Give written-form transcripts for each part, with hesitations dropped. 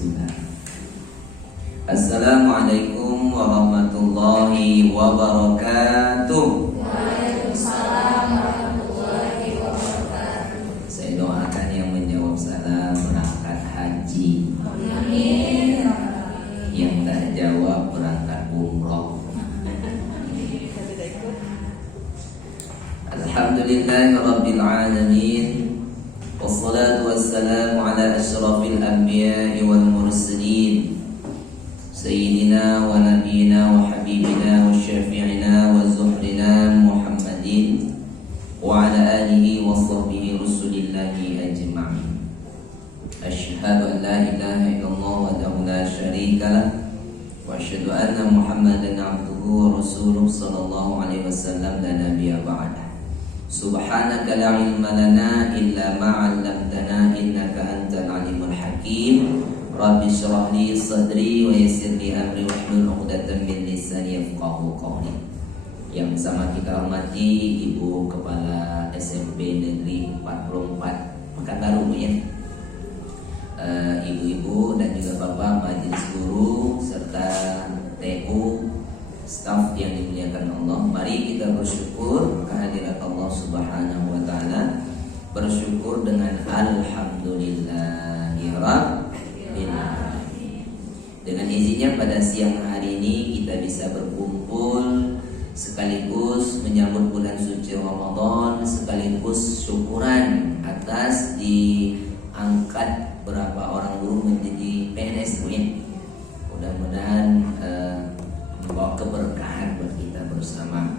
Bismillah. Assalamualaikum warahmatullahi wabarakatuh. Waalaikumsalam warahmatullahi wabarakatuh. Saya doakan yang menjawab salam berangkat haji. Amin. Yang tak jawab berangkat umroh. Alhamdulillahirabbil alamin. Wassalatu wassalamu ala asyrafil anbiya'i wal mursalin. Sayyidina wa nabiyina wa habibina wa syafi'ina wa zuhrina Muhammadin wa ala alihi wa sahbihi rasulillahi ajma'in. Asyhadu an la ilaha illallah wahdahu la syarika lah wa asyhadu anna Muhammadan abduhu wa rasuluh sallallahu alaihi wasallam la nabiyya ba'dah. Subhanaka la ilma lana illa ma 'allamtana innaka antal alimul hakim. Rabbi shrah li sadri wa yassir li amri wahlul 'uqdatam min lisani yafqahu qawli. Yang sama kita hormati Ibu Kepala SMP Negeri 44 Pekanbaru ya. Ibu-ibu dan juga Bapak Majelis Guru serta TU staf yang dimuliakan Allah. Mari kita bersyukur kehadirat Allah Subhanahu wa taala. Bersyukur dengan alhamdulillahirabbil alamin. Dengan izinnya pada siang hari ini kita bisa berkumpul sekaligus menyambut bulan suci Ramadan, sekaligus syukuran atas diangkat berapa orang guru menjadi PNS ya. Mudah-mudahan membawa keberkahan buat kita bersama.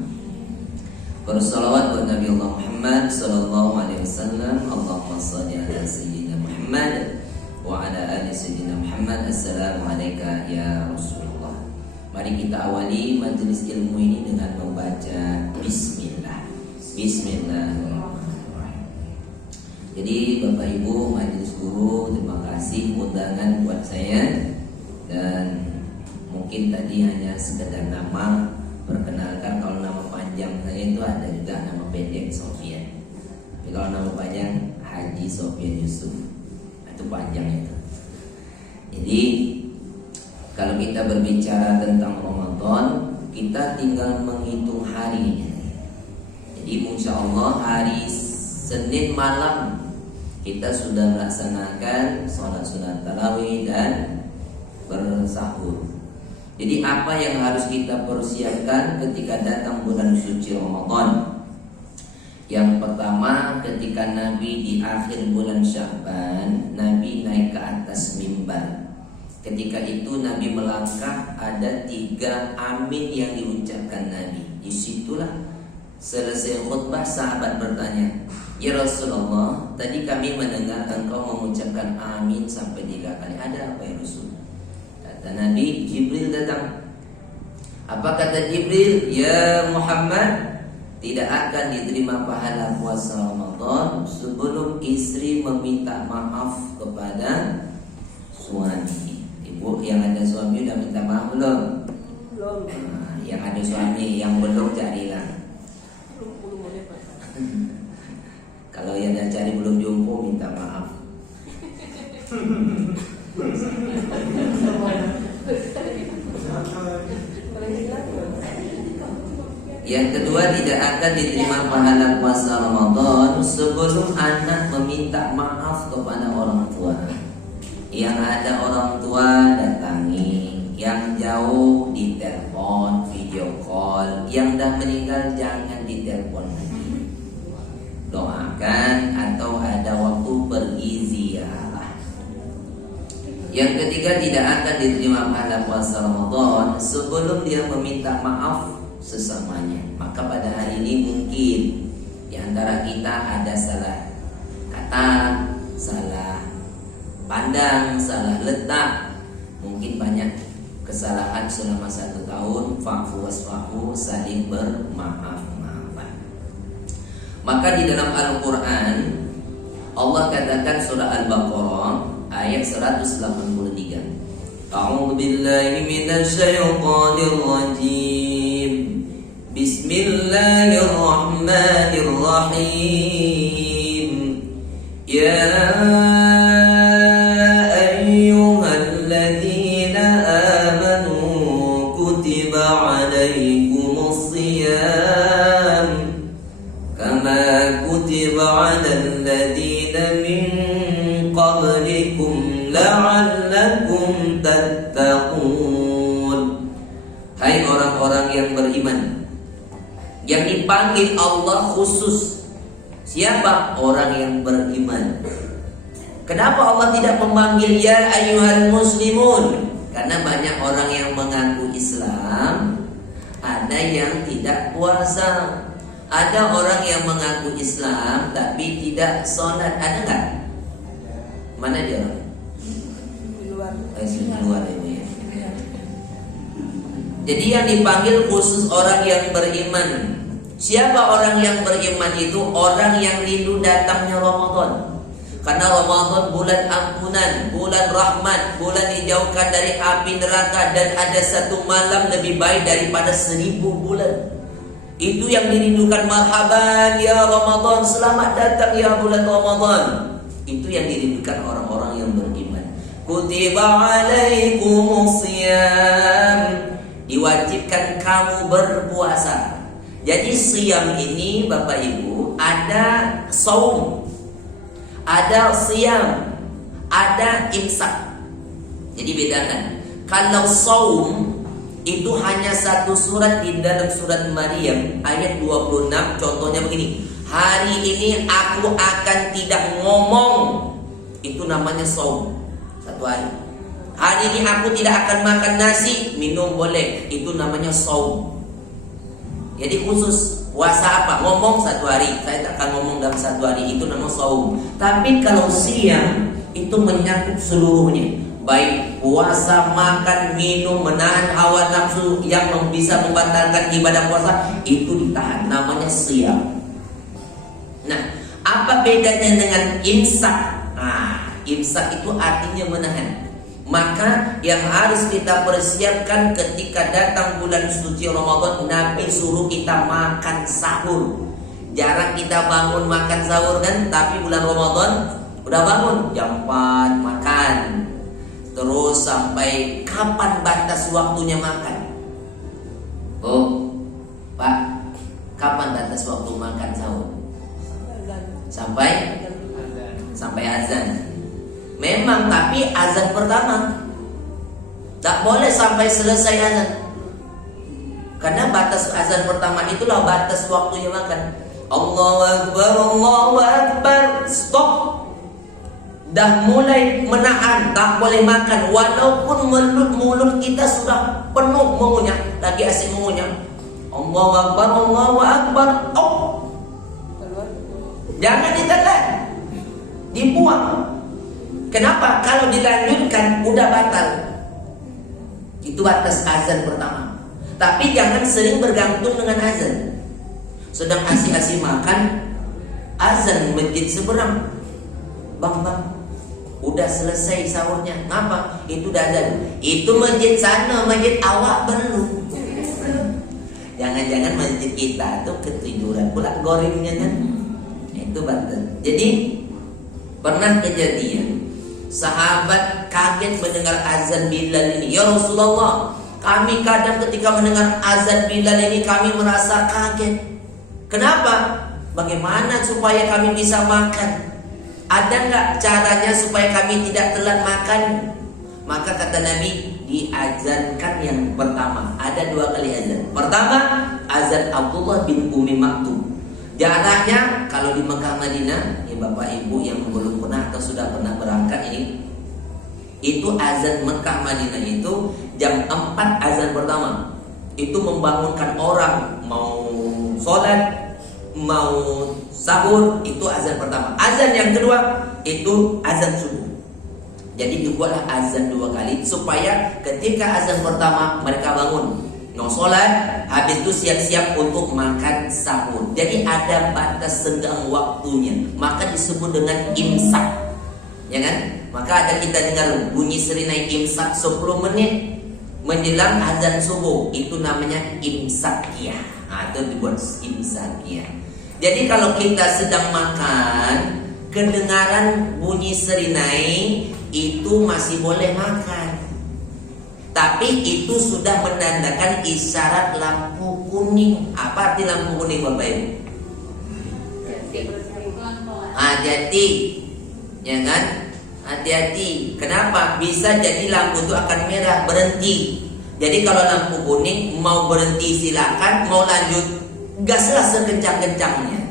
Bersalawat buat Nabi Allah Muhammad sallallahu alaihi wasallam. Allahumma shalli ala sayyidina Muhammad wa ala ali sayyidina Muhammad. Assalamu alayka ya Rasulullah. Mari kita awali majelis ilmu ini dengan membaca bismillah. Bismillahirrahmanirrahim. Jadi Bapak Ibu majelis guru, terima kasih undangan buat saya. Dan mungkin tadi hanya sekedar nama, perkenalkan. Kalau nama panjang saya itu ada juga nama pendek Sofian. Tapi kalau nama panjang Haji Sofian Yusuf, itu panjang itu. Jadi kalau kita berbicara tentang Ramadan, kita tinggal menghitung harinya. Jadi insya Allah hari Senin malam kita sudah melaksanakan sholat sunat tarawih dan bersahur. Jadi apa yang harus kita persiapkan ketika datang bulan suci Ramadan? Yang pertama, ketika Nabi di akhir bulan Sya'ban, Nabi naik ke atas mimbar. Ketika itu Nabi melangkah, ada 3 amin yang diucapkan Nabi. Disitulah selesai khutbah sahabat bertanya, "Ya Rasulullah, tadi kami mendengar engkau mengucapkan amin sampai 3 kali. Ada apa ya Rasul?" Kata Nabi, Jibril datang. Apa kata Jibril? "Ya Muhammad, tidak akan diterima pahala puasa Ramadan sebelum istri meminta maaf kepada suami." Ibu yang ada suami udah minta maaf belum? Belum. Yang ada suami yang belum carilah. Kalau yang dah cari belum jumpa minta maaf. Yang kedua, tidak akan diterima pahala puasa Ramadan sebelum anak meminta maaf kepada orang tua. Yang ada orang tua datangi, yang jauh ditelepon, video call, yang dah meninggal jangan ditelepon lagi. Doakan atau ada waktu pergi ziarah. Yang ketiga, tidak akan diterima pahala puasa Ramadan sebelum dia meminta maaf sesamanya. Maka pada hari ini mungkin di antara kita ada salah kata, salah pandang, salah letak, mungkin banyak kesalahan selama 1 tahun. Fa'fu wasfahu, saling bermaaf-maafan. Maka di dalam Al-Quran Allah katakan surah Al-Baqarah ayat 183. A'udzu billahi minasy syaithanir rajim. Bismillahirrahmanirrahim. Ya ayyuhal la'allakum tattaqun. Hai orang-orang yang beriman, yang dipanggil Allah khusus. Siapa? Orang yang beriman. Kenapa Allah tidak memanggil ya ayyuhal muslimun? Karena banyak orang yang mengaku Islam, ada yang tidak puasa. Ada orang yang mengaku Islam tapi tidak sholat. Ada nggak? Mana dia orang? Di luar ini ya. Jadi yang dipanggil khusus orang yang beriman. Siapa orang yang beriman itu? Orang yang rindu datangnya Ramadan. Karena Ramadan bulan ampunan, bulan rahmat, bulan dijauhkan dari api neraka, dan ada satu malam lebih baik daripada 1000 bulan. Itu yang dirindukan. Marhaban ya Ramadan, selamat datang ya bulan Ramadan. Itu yang dirindukan orang-orang yang beriman. Kutiba alaikumusiyam, diwajibkan kamu berpuasa. Jadi siyam ini Bapak Ibu, ada saum, ada siyam, ada imsak. Jadi bedakan. Kalau saum itu hanya satu surat di dalam surat Maryam ayat 26. Contohnya begini: hari ini aku akan tidak ngomong. Itu namanya saum, satu hari. Hari ini aku tidak akan makan nasi, minum boleh. Itu namanya saum. Jadi khusus. Puasa apa? Ngomong satu hari, saya tak akan ngomong dalam satu hari. Itu namanya saum. Tapi kalau siang itu menyangkut seluruhnya, baik puasa, makan, minum, menahan hawa nafsu yang bisa membatalkan ibadah puasa, itu ditahan. Namanya siam. Nah, apa bedanya dengan imsak? Imsak itu artinya menahan. Maka yang harus kita persiapkan ketika datang bulan suci Ramadan, Nabi suruh kita makan sahur. Jarang kita bangun makan sahur kan, tapi bulan Ramadan udah bangun jam 4 makan. Terus sampai kapan batas waktunya makan? Oh, Pak, kapan batas waktu makan sahur? Sampai azan. Memang, tapi azan pertama. Tak boleh sampai selesai azan. Karena batas azan pertama itulah batas waktunya makan. Allahu Akbar, Allahu Akbar. Stop. Dah mulai menahan, tak boleh makan. Walaupun mulut kita sudah penuh mengunyah, lagi asyik mengunyah. Allahu Akbar, Allahu Akbar. Oh. Jangan ditelan, dibuang. Kenapa? Kalau dilanjutkan udah batal. Itu batas azan pertama. Tapi jangan sering bergantung dengan azan. Sedang asyik-asyik makan, azan masjid seberang. Bang, udah selesai sahurnya. Ngapa? Itu udah azan. Itu masjid sana, masjid awak belum. Jangan-jangan masjid kita tuh ketiduran pula goringnya kan. Itu batal. Jadi pernah kejadian sahabat kaget mendengar azan Bilal ini. Ya Rasulullah, kami kadang ketika mendengar azan Bilal ini kami merasa kaget. Kenapa? Bagaimana supaya kami bisa makan? Ada nggak caranya supaya kami tidak telat makan? Maka kata Nabi, diazankan yang pertama. Ada 2 kali azan. Pertama, azan Abdullah bin Umi Maktum. Jaraknya kalau di Mekah Madinah, ya Bapak Ibu yang belum pernah atau sudah pernah berangkat ini, itu azan Mekah Madinah itu jam 4 azan pertama. Itu membangunkan orang mau sholat, mau sahur, itu azan pertama. Azan yang kedua itu azan subuh. Jadi dibuatlah azan 2 kali supaya ketika azan pertama mereka bangun, mau sholat, habis itu siap-siap untuk makan sahur. Jadi ada batas senggang waktunya. Maka disebut dengan imsak, ya kan? Maka ada kita dengar bunyi serinai imsak 10 menit menjelang azan subuh. Itu namanya imsakiyah. Itu dibuat imsakiyah. Jadi kalau kita sedang makan, kedengaran bunyi serinai, itu masih boleh makan. Tapi itu sudah menandakan isyarat lampu kuning. Apa arti lampu kuning Bapak Ibu? Hati-hati, ya kan? hati-hati. Kenapa? Bisa jadi lampu itu akan merah, berhenti. Jadi kalau lampu kuning mau berhenti silakan, mau lanjut gaslah sekencang-kencangnya.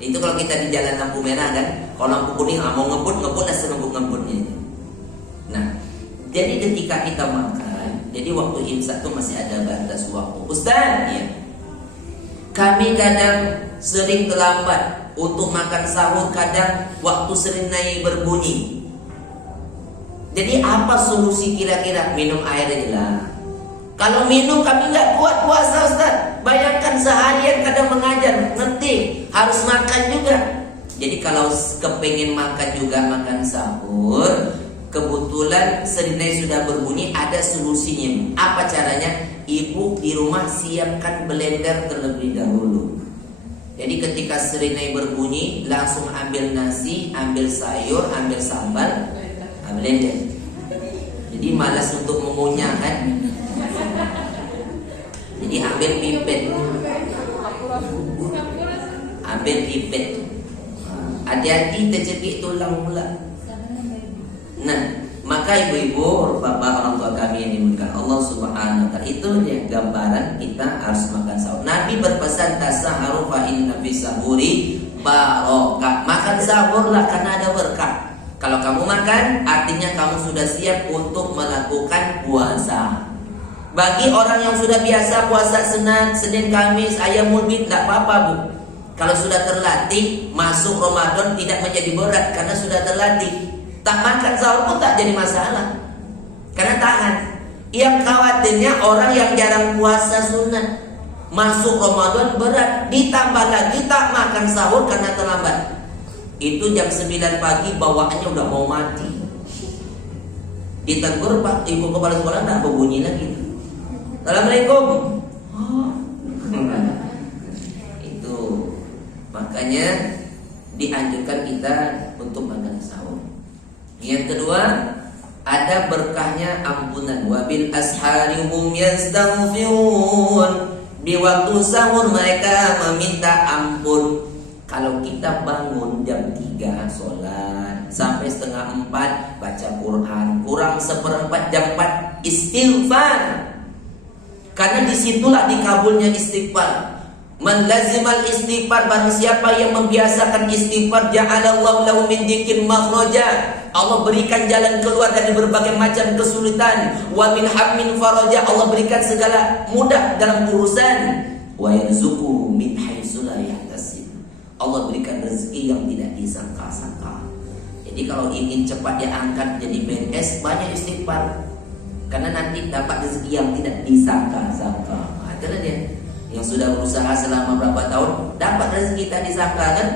Itu kalau kita di jalan lampu merah kan. Kalau lampu kuning mau ngebut lah sengebut-ngebutnya. Nah, jadi ketika kita makan, jadi waktu imsak itu masih ada batas waktu. Ustaz, ya. Kami kadang sering terlambat untuk makan sahur, kadang waktu serenai berbunyi. Jadi apa solusi kira-kira? Minum air aja lah. Kalau minum kami nggak kuat puasa Ustaz. Bayangkan seharian kadang mengajar, ngerti harus makan juga. Jadi kalau kepengen makan juga makan sahur, kebetulan serenai sudah berbunyi, ada solusinya. Apa caranya? Ibu di rumah siapkan blender terlebih dahulu. Jadi ketika serenai berbunyi, langsung ambil nasi, ambil sayur, ambil sambal, blender. Jadi malas untuk mengunyah kan. Jadi ambil pipet. Ambil pipet. Hati-hati tercekik tulang pula. Nah, maka ibu-ibu, bapak, orang tua kami yang dimuliakan Allah Subhanahu wa taala, itu dia gambaran kita harus makan sahur. Nabi berpesan tasaharu fa inna fi sahuri barokah. Makan sahurlah karena ada berkah. Kalau kamu makan, artinya kamu sudah siap untuk melakukan puasa. Bagi orang yang sudah biasa puasa Senin, Kamis, Ayyamul Bid, tidak apa-apa bu. Kalau sudah terlatih, masuk Ramadan tidak menjadi berat karena sudah terlatih. Tak makan sahur pun tak jadi masalah, karena tahan. Yang khawatirnya orang yang jarang puasa sunat, masuk Ramadan berat, ditambah lagi tak makan sahur karena terlambat. Itu jam 9 pagi bawaannya udah mau mati. Ditegur Pak Ibu Kepala Sekolah, tak berbunyi lagi. Assalamualaikum. Itu makanya dianjurkan kita untuk makan sahur. Yang kedua, ada berkahnya ampunan. Wabil ashari hum yastaghfirun. Di waktu sahur mereka meminta ampun. Kalau kita bangun jam 3 sholat, sampai setengah 4 baca Quran, kurang seperempat jam 4 istighfar. Karena disitulah dikabulnya istighfar. Man lazimal istighfar, barang siapa yang membiasakan istighfar, ja'alallahu lahu min dikin makhraja. Allah berikan jalan keluar dari berbagai macam kesulitan. Wa min hammin faraja, Allah berikan segala mudah dalam urusan. Wa yarzuquhu min haitsu la yahtasib, Allah berikan rezeki yang tidak disangka-sangka. Jadi kalau ingin cepat diangkat jadi PNS, banyak istighfar. Karena nanti dapat rezeki yang tidak disangka-sangka. Itulah dia. Yang sudah berusaha selama berapa tahun dapat rezeki tak disangka kan?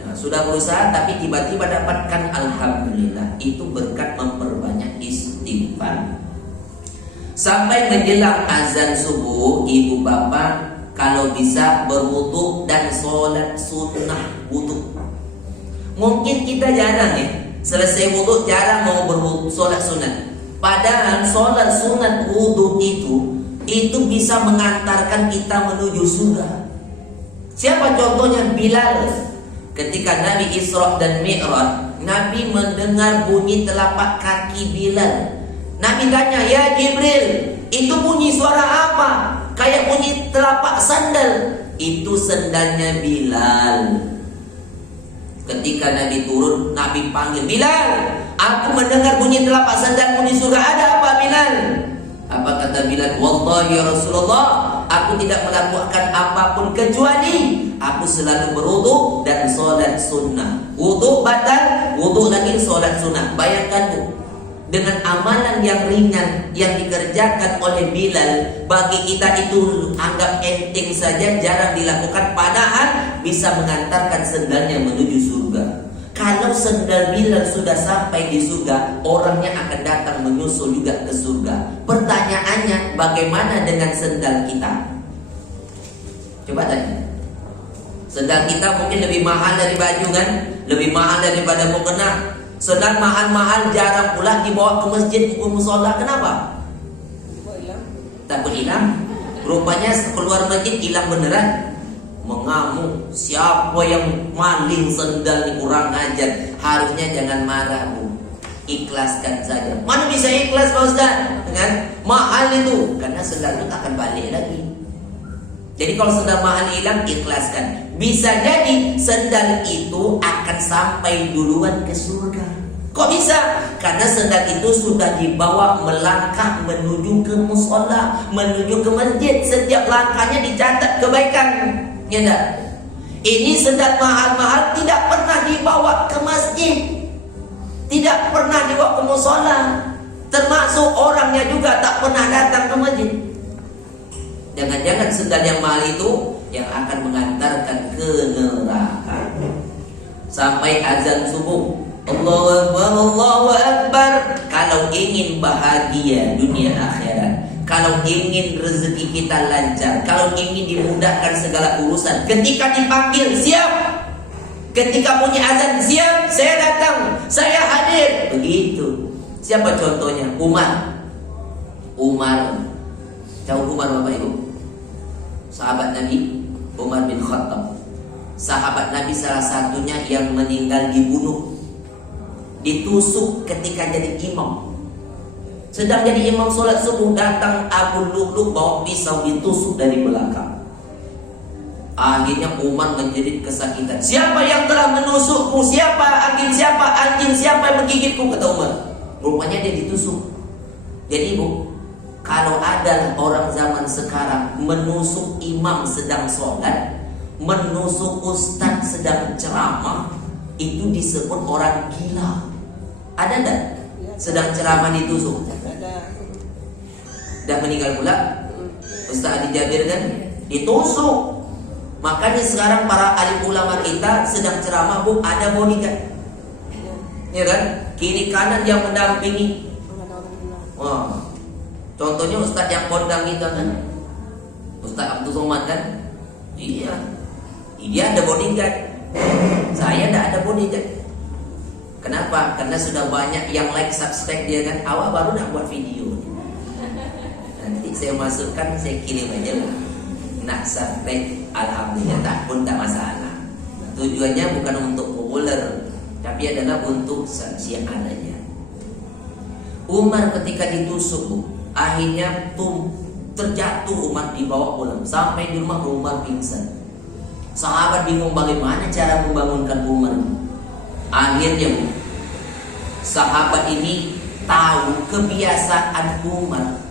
Nah, sudah berusaha tapi tiba-tiba dapatkan, alhamdulillah. Itu berkat memperbanyak istighfar. Sampai menjelang azan subuh, ibu bapak kalau bisa berwudu dan sholat sunnah wudu. Mungkin kita jarang ya, selesai wudu jarang mau berwudu sholat sunat. Padahal sholat sunat wudu itu bisa mengantarkan kita menuju surga. Siapa contohnya? Bilal. Ketika Nabi Isra dan Mi'raj, Nabi mendengar bunyi telapak kaki Bilal. Nabi tanya, ya Jibril, itu bunyi suara apa? Kayak bunyi telapak sandal. Itu sendalnya Bilal. Ketika Nabi turun, Nabi panggil, Bilal, aku mendengar bunyi telapak sandalmu di surga. Ada apa Bilal? Apa kata Bilal? Wallahi ya Rasulullah, aku tidak melakukan apapun kecuali aku selalu berwudu dan sholat sunnah. Wudu batal, wudu lagi sholat sunnah. Bayangkan bu, dengan amalan yang ringan yang dikerjakan oleh Bilal, bagi kita itu anggap enteng saja, jarang dilakukan, padahal bisa mengantarkan sendalnya menuju surga. Kalau sendal Bilal sudah sampai di surga, orangnya akan datang menyusul juga ke surga. Pertanyaannya, bagaimana dengan sendal kita? Coba tanya. Sendal kita mungkin lebih mahal dari baju kan? Lebih mahal daripada mukena. Sedang mahal-mahal jarang pula dibawa ke masjid, ke musola. Kenapa? Takut hilang. Rupanya keluar masjid hilang beneran. Mengamuk, siapa yang maling sendal ini kurang ajar. Harusnya jangan marah bu. Ikhlaskan saja. Mana bisa ikhlas Pak Ustaz? Dengan mahal itu, karena sendal itu akan balik lagi. Jadi kalau sendal mahal hilang, ikhlaskan. Bisa jadi sendal itu akan sampai duluan ke surga. Kok bisa? Karena sendal itu sudah dibawa melangkah menuju ke musola, menuju ke masjid. Setiap langkahnya dicatat kebaikan. Ya enggak? Ini sendal mahal-mahal tidak pernah dibawa ke masjid, tidak pernah dibawa ke musola. Termasuk orangnya juga tak pernah datang ke masjid. Jangan-jangan sendal yang mahal itu yang akan mengantarkan ke neraka. Sampai azan subuh, Allahu Akbar, Allahu Akbar. Kalau ingin bahagia dunia akhirat, kalau ingin rezeki kita lancar, kalau ingin dimudahkan segala urusan, ketika dipanggil siap, ketika bunyi azan siap, saya datang, saya hadir. Begitu. Siapa contohnya? Umar. Tahu Umar Bapak Ibu? Sahabat Nabi Umar bin Khattab. Sahabat Nabi salah satunya yang meninggal dibunuh, ditusuk ketika jadi imam. Sedang jadi imam sholat subuh, datang Abu Lu'lu' bawa pisau, ditusuk dari belakang. Akhirnya Umar menjadi kesakitan. Siapa yang telah menusukku? Siapa anjing siapa yang menggigitku? Kata Umar. Rupanya dia ditusuk. Jadi Ibu, kalau ada orang zaman sekarang menusuk imam sedang sholat, menusuk ustadz sedang ceramah, itu disebut orang gila. Ada enggak? Sedang ceramah ditusuk. Dah meninggal pula Ustaz Adi Jabir kan ditusuk. Makanya sekarang para alim ulama kita sedang ceramah, Bu, ada bodyguard. Ya kan? Kiri kanan yang mendampingi. Wah. Contohnya Ustaz yang kondang kita kan, Ustaz Abdul Somad kan. Iya. Dia ada bodyguard. Saya tidak ada bodyguard. Kenapa? Karena sudah banyak yang like, subscribe dia kan. Awak baru nak buat video. Nanti saya masukkan, saya kirim aja lah. Nak subscribe, alhamdulillah, tak pun tak masalah. Tujuannya bukan untuk populer, tapi adalah untuk syiar aja. Umar ketika ditusuk, Bu, akhirnya terjatuh, Umar dibawa pulang. Sampai di rumah Umar pingsan. Sahabat bingung bagaimana cara membangunkan Umar. Akhirnya, Bu, sahabat ini tahu kebiasaan Umar.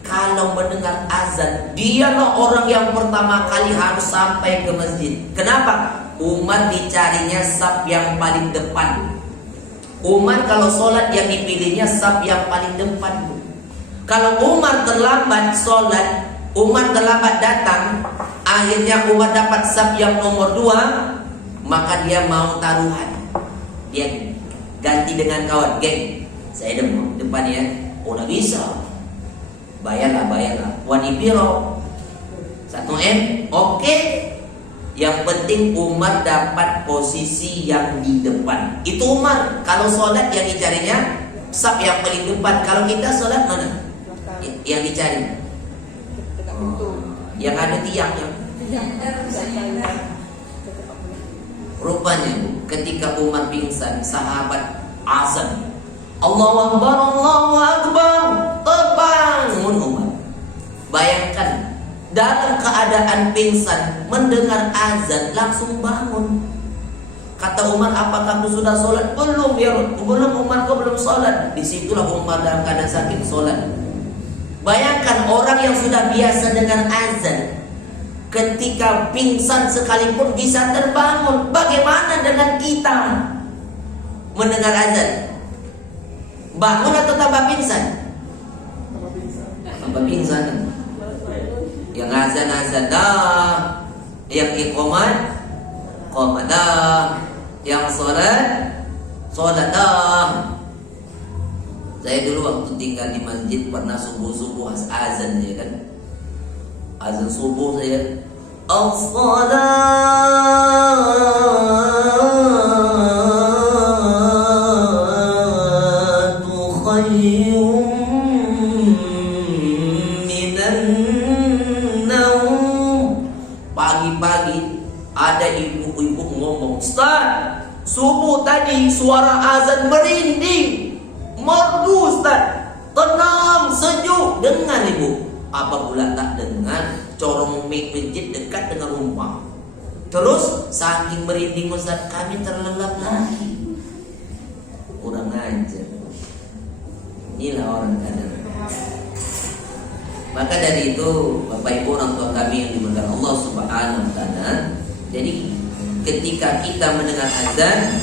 Kalau mendengar azan, dialah orang yang pertama kali harus sampai ke masjid. Kenapa? Umar dicarinya saf yang paling depan. Umar kalau sholat yang dipilihnya saf yang paling depan, Bu. Kalau Umar terlambat sholat, Umar terlambat datang, akhirnya Umar dapat saf yang nomor 2, maka dia mau taruhan. Dia ganti dengan kawan, geng, saya depan ya. Oh, nggak bisa. Bayarlah. Wani piro 1M, oke. Yang penting Umar dapat posisi yang di depan. Itu Umar. Kalau sholat yang dicarinya saf yang paling depan. Kalau kita sholat mana? Yang dicari yang ada tiangnya. Rupanya, Bu, ketika Umar pingsan, sahabat azan, Allahu Akbar, Allahu Akbar, terbangun Umar. Bayangkan, dalam keadaan pingsan, mendengar azan, langsung bangun. Kata Umar, apakah kamu sudah sholat? Belum ya, belum Umar, kau belum sholat. Disitulah Umar dalam keadaan sakit sholat. Bayangkan orang yang sudah biasa dengan azan, ketika pingsan sekalipun bisa terbangun. Bagaimana dengan kita mendengar azan? Bangun atau tambah pingsan? Tambah pingsan. Yang azan dah, yang iqamat dah, yang sholat dah. Saya dulu waktu tinggal di masjid pernah subuh azan ya kan. Azan subuh saya, as-salatu khairun minan naum. Pagi-pagi ada ibu-ibu ngomong, Ustaz, subuh tadi suara azan merinding. Merdu Ustaz, tenang, sejuk. Dengar ibu. Apa pula tak dengar? Corong masjid dekat dengan rumah. Terus saking merinding Ustaz, kami terlelap lagi. Kurang ajar. Inilah orang kadang. Maka dari itu Bapak Ibu orang tua kami yang dimuliakan Allah Subhanahu wa taala, jadi ketika kita mendengar azan,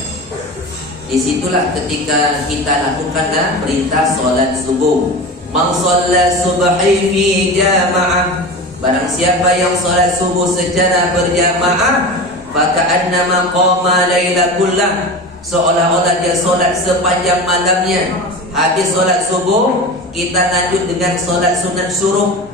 disitulah ketika kita lakukanlah perintah solat subuh. Man shalla subhi fi jamaah, barang siapa yang solat subuh secara berjamaah, faka'annama qama laila kullah, seolah-olah dia solat sepanjang malamnya. Habis solat subuh, kita lanjut dengan solat sunat syuruk,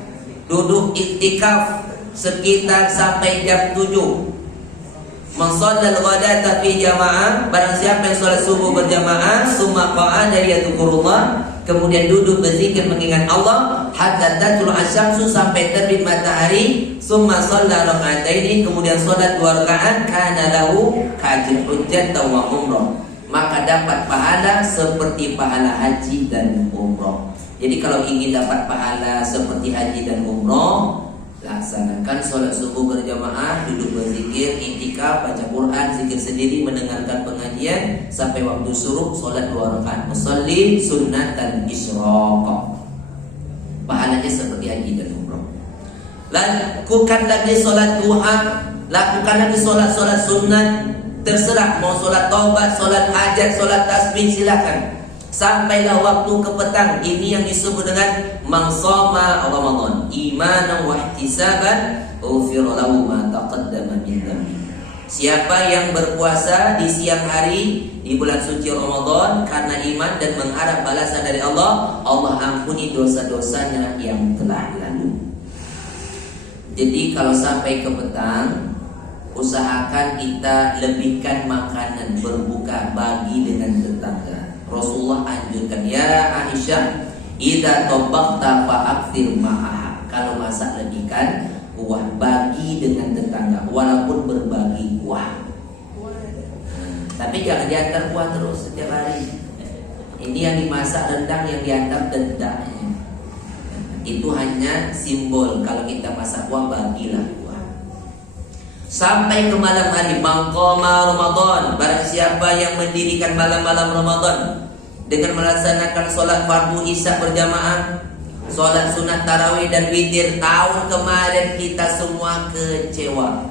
duduk iktikaf sekitar sampai jam 7. Man shallal ghadata fi jamaah, barang siapa yang solat subuh berjamaah, summa qa'ada yadhkurullah, kemudian duduk berzikir mengingat Allah, hatta tatul asyamsu, sampai terbit matahari, summa shalla raka'ataini, kemudian solat 2 rakaat, kana lahu ka'ajri hujjah wa umrah, maka dapat pahala seperti pahala haji dan umrah. Jadi kalau ingin dapat pahala seperti haji dan umrah, laksanakan sholat subuh berjamaah, duduk berzikir, iktikaf, baca Quran, zikir sendiri, mendengarkan pengajian sampai waktu syuruk, sholat 2 rakaat, musalli sunnatan isyraq. Pahalanya seperti haji dan umrah. Lakukan lagi sholat duha, lakukan lagi sholat sunat, terserah mau sholat taubat, sholat hajat, sholat tasbih, silakan. Sampailah waktu ke petang. Ini yang disebut dengan man shoma Ramadan imanan wa ihtisaban ghufira lahu ma taqaddama min dhanbi. Siapa yang berpuasa di siang hari di bulan suci Ramadan karena iman dan mengharap balasan dari Allah, Allah ampuni dosa-dosanya yang telah lalu. Jadi kalau sampai ke petang, usahakan kita lebihkan makanan berbuka bagi dengan tetangga. Rasulullah anjurkan, ya Aisyah, idza tabakhta fa'akthir ma'aha, kalau masak lebihkan kuah, bagi dengan tetangga walaupun berbagi kuah. Tapi jangan diantar kuah terus setiap hari. Ini yang dimasak rendang, yang diantar dendaknya. Itu hanya simbol. Kalau kita masak kuah, bagilah kuah. Sampai ke malam hari, maqama Ramadan, barang siapa yang mendirikan malam-malam Ramadan dengan melaksanakan sholat fardu isya berjamaah, sholat sunat tarawih dan witir. Tahun kemarin kita semua kecewa,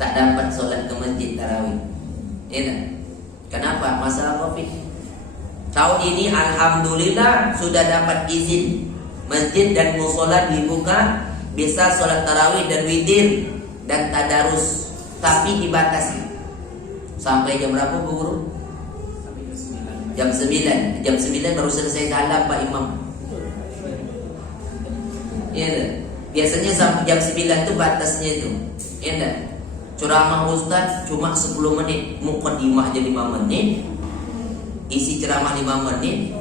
tak dapat sholat ke masjid tarawih. Kenapa? Masalah Covid. Tahun ini alhamdulillah sudah dapat izin, masjid dan mushola dibuka, bisa sholat tarawih dan witir dan tadarus, tapi dibatasi. Sampai jam berapa Bu Guru? Jam 9. Jam 9 baru selesai salam Pak Imam. Ya, biasanya sampai jam 9 itu batasnya itu. Ya, ceramah Ustaz cuma 10 menit, mukadimah aja 5 menit, isi ceramah 5 menit.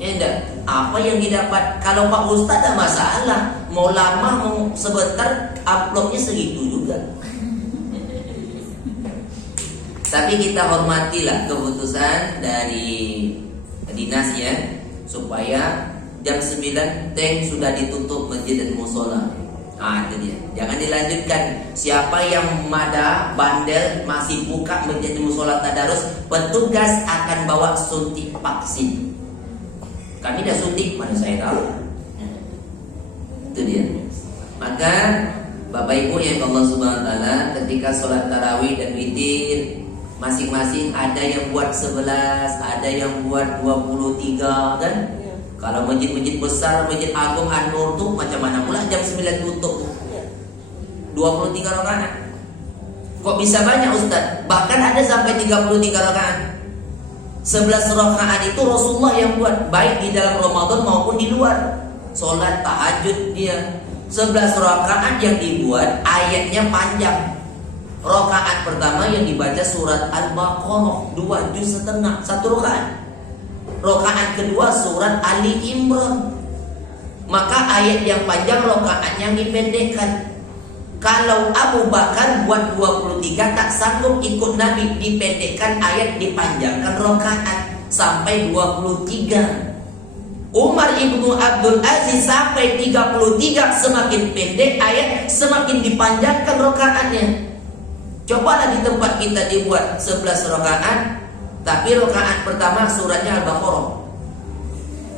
Ya, apa yang didapat? Kalau Pak Ustaz ada masalah, mau lama mau sebentar, uploadnya segitu juga. Tapi kita hormatilah keputusan dari dinas ya, supaya jam 9 tank sudah ditutup masjid dan musola. Itu dia. Jangan dilanjutkan. Siapa yang mada, bandel, masih buka masjid dan musola tadarus, petugas akan bawa suntik vaksin. Kami dah suntik, mana saya tahu. Itu dia. Maka Bapak Ibu yang Allah Subhanahu wa taala, ketika sholat tarawih dan witir, masing-masing ada yang buat 11, ada yang buat 23 kan? Kalau masjid-masjid besar, Masjid Agung An-Nur tuh macam mana pula jam 9 tutup. 23 rakaat. Kok bisa banyak Ustaz? Bahkan ada sampai 33 rakaat. 11 rakaat itu Rasulullah yang buat, baik di dalam Ramadan maupun di luar. Salat tahajud dia. 11 rakaat yang dibuat, ayatnya panjang. Rakaat pertama yang dibaca surat Al-Baqarah 2 juz setengah, 1 rakaat. Rakaat kedua surat Ali Imran. Maka ayat yang panjang, rakaat yang dipendekkan. Kalau Abu Bakar buat 23 tak sanggup ikut Nabi, dipendekkan ayat, dipanjangkan rakaat. sampai 23. Umar ibnu Abdul Aziz sampai 33. Semakin pendek ayat, semakin dipanjangkan rakaatnya. Cobalah di tempat kita dibuat 11 rakaat, tapi rakaat pertama suratnya Al-Baqarah,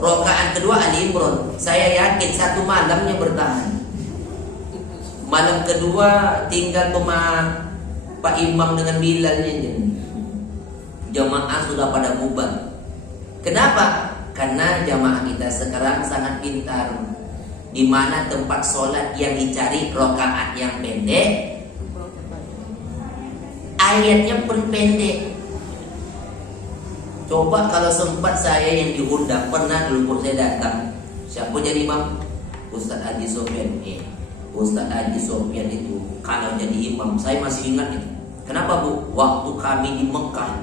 rakaat kedua Ali Imran. Saya yakin satu malamnya bertahan. Malam kedua tinggal Pak Imam dengan Bilalnya aja. Jamaah sudah pada bubar. Kenapa? Karena jamaah kita sekarang sangat pintar. Di mana tempat sholat yang dicari rakaat yang pendek, ayatnya pun pendek. Coba kalau sempat saya yang diundang, pernah dulu saya datang. Siapa jadi imam? Ustaz Haji Sofyan. Ustaz Haji Sofyan itu kalau jadi imam, saya masih ingat itu. Kenapa Bu? Waktu kami di Mekah,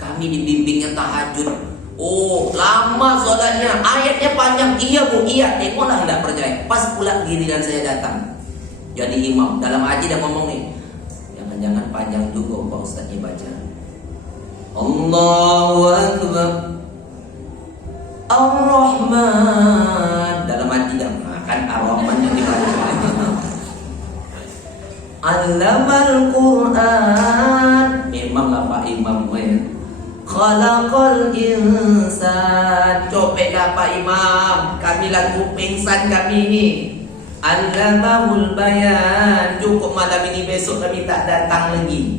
kami dibimbingnya tahajud. Oh, lama sholatnya, ayatnya panjang. Iya Bu, iya. Tengoklah, tidak percaya. Pas pulang giliran saya datang jadi imam, dalam haji dah ngomong nih, jangan panjang juga Pak Ustaznya baca. Allahu Akbar Ar-Rahman, dalam haji dah makan Ar-Rahman yang dibaca. Allamal Quran, memanglah Pak Imam ya. Khalaqal insan, copeklah Pak Imam, kami lagu pingsan kami ini. Allamahul bayan, cukup malam ini, besok kami tak datang lagi.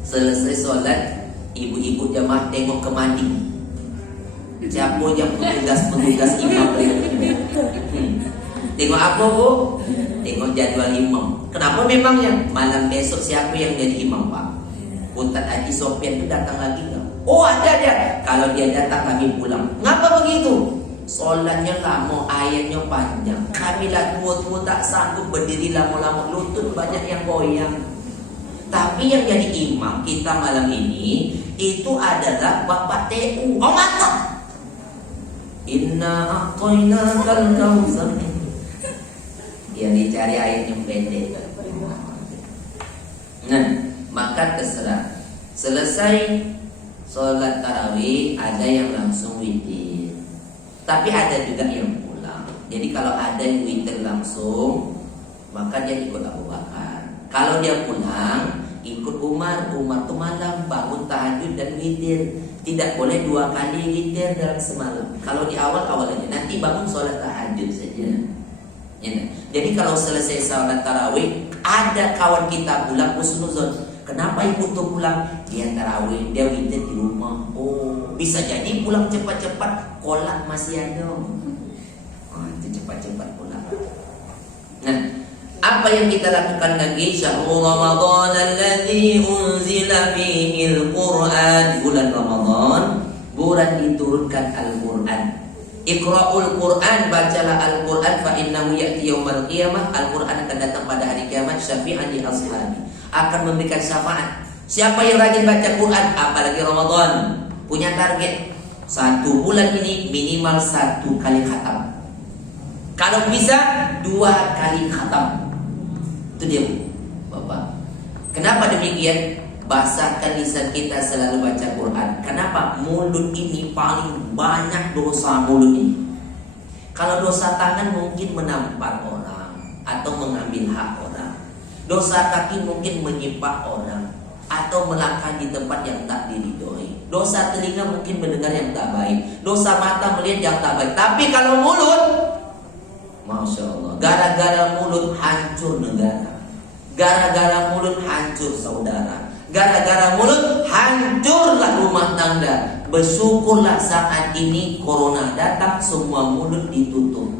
Selesai solat, ibu-ibu jamaah tengok ke mandi. Siapa yang petugas imam itu? Tengok apa Bu? Tengok jadwal imam. Kenapa memangnya? Malam besok siapa yang jadi imam Pak? Ustaz Haji Sofyan itu datang lagi enggak? Oh ada dia. Kalau dia datang kami pulang. Ngapa begitu? Solatnya lama, ayatnya panjang. Kami lah tua-tua tak sanggup berdiri lama-lama, lutut banyak yang goyang. Tapi yang jadi imam kita malam ini itu adalah Bapak TU. Oh mantap. Inna a'tainakal kautsar. Dia dicari ayat yang pendek. Nah, maka terserah. Selesai sholat tarawih, ada yang langsung witir, tapi ada juga yang pulang. Jadi kalau ada yang witir langsung, maka dia ikut Abu Bakar. Kalau dia pulang, ikut Umar. Umar tuh malam bangun tahajud dan witir. Tidak boleh 2 kali witir dalam semalam. Kalau di awal-awal aja, nanti bangun sholat tahajud saja. Ya, jadi kalau selesai sholat tarawih, ada kawan kita pulang husnuzon. Kenapa ibu tuh pulang? Dia tarawih, dia witir di rumah. Oh, bisa jadi pulang cepat-cepat, kolak masih ada. Oh, itu cepat-cepat pulang. Nah, apa yang kita lakukan lagi? Syahrul Ramadan alladzi unzila fihil Qur'an. Bulan Ramadan, bulan diturunkan Al-Qur'an. Iqra'ul Qur'an, bacalah Al-Qur'an, fa innahu ya'ti yaumal qiyamah. Al-Qur'an akan datang pada hari kiamat, syafi'an li ashabi, akan memberikan syafaat. Siapa yang rajin baca Quran, apalagi Ramadan, punya target 1 bulan ini minimal 1 kali khatam. Kalau bisa 2 kali khatam. Itu dia Bapak. Kenapa demikian? Basahkan lisan kita selalu baca Quran. Kenapa? Mulut ini paling banyak dosa mulut ini. Kalau dosa tangan mungkin menampar orang atau mengambil hak orang. Dosa kaki mungkin menyipak orang atau melangkah di tempat yang tak diridhoi. Dosa telinga mungkin mendengar yang tak baik. Dosa mata melihat yang tak baik. Tapi kalau mulut, Masya Allah, gara-gara mulut hancur negara. Gara-gara mulut hancur saudara. Gara-gara mulut hancurlah rumah tangga. Bersyukurlah saat ini corona datang, semua mulut ditutup.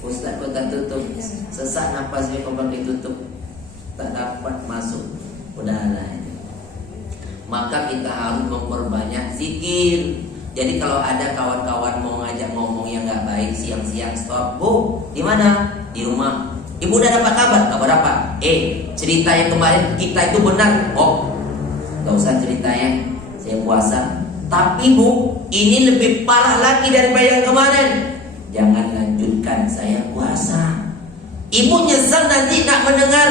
Ustaz kok tak tutup, sesak napasnya kok pakai tutup, tak dapat masuk udara. Maka kita harus memperbanyak zikir. Jadi kalau ada kawan-kawan mau ngajak ngomong yang nggak baik, siang-siang stop. Bu, di mana? Di rumah. Ibu udah dapat kabar? Kabar apa? Cerita yang kemarin kita itu benar. Oh, nggak usah ceritanya, saya puasa. Tapi Bu, ini lebih parah lagi daripada yang kemarin. Jangan lanjutkan, saya puasa. Ibu nyesal nanti tak mendengar.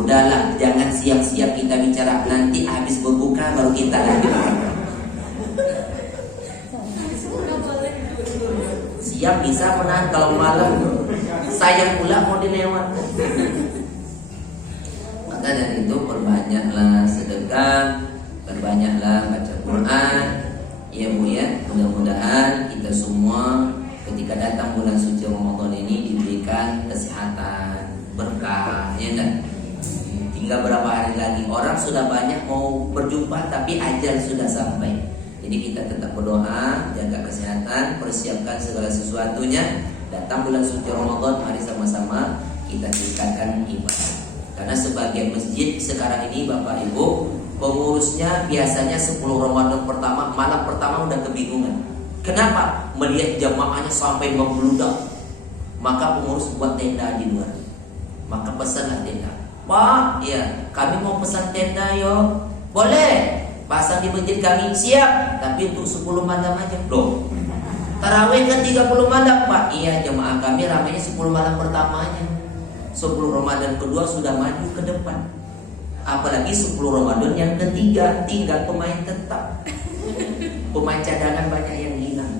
Udahlah, jangan siap-siap kita bicara, nanti habis berbuka baru kita lanjut. Siap bisa menahan kalau malam, sayang pula mau dilewat. Maka dari itu perbanyaklah sedekah, perbanyaklah baca Quran, ya Bu ya. Mudah-mudahan kita semua ketika datang bulan suci Ramadan ini diberikan kesehatan, berkah, ya kan? Tinggal berapa hari lagi, orang sudah banyak mau berjumpa tapi ajal sudah sampai. Jadi kita tetap berdoa, jaga kesehatan, persiapkan segala sesuatunya. Datang bulan suci Ramadan, mari sama-sama kita tingkatkan ibadah. Karena sebagian masjid sekarang ini Bapak Ibu, pengurusnya biasanya 10 Ramadan pertama, malam pertama udah kebingungan. Kenapa? Melihat jamaahnya sampai membludak. Maka pengurus buat tenda di luar. Maka pesanlah tenda. Pak, ya, kami mau pesan tenda yo. Boleh. Pasang di masjid kami, siap. Tapi untuk 10 malam aja. Loh, tarawih kan 30 malam Pak. Iya, jemaah kami ramainya 10 malam pertamanya. 10 Ramadan kedua sudah maju ke depan. Apalagi 10 Ramadan yang ketiga, tinggal pemain tetap. Pemain cadangan banyak yang hilang.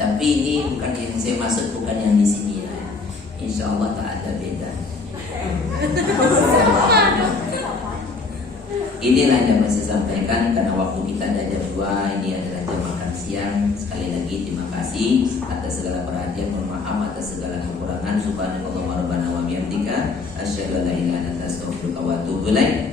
Tapi ini bukan yang saya maksud, bukan yang di sini ya. Insya Allah tak ada beda. Inilah yang saya sampaikan karena waktu kita ada jam 2, ini adalah jam makan siang. Sekali lagi terima kasih atas segala perhatian, mohon maaf atas segala kekurangan. Subhanallah wa rabbana wa bihamdika asyhadu an la ilaha illa anta astaghfiruka wa atubu ilaik.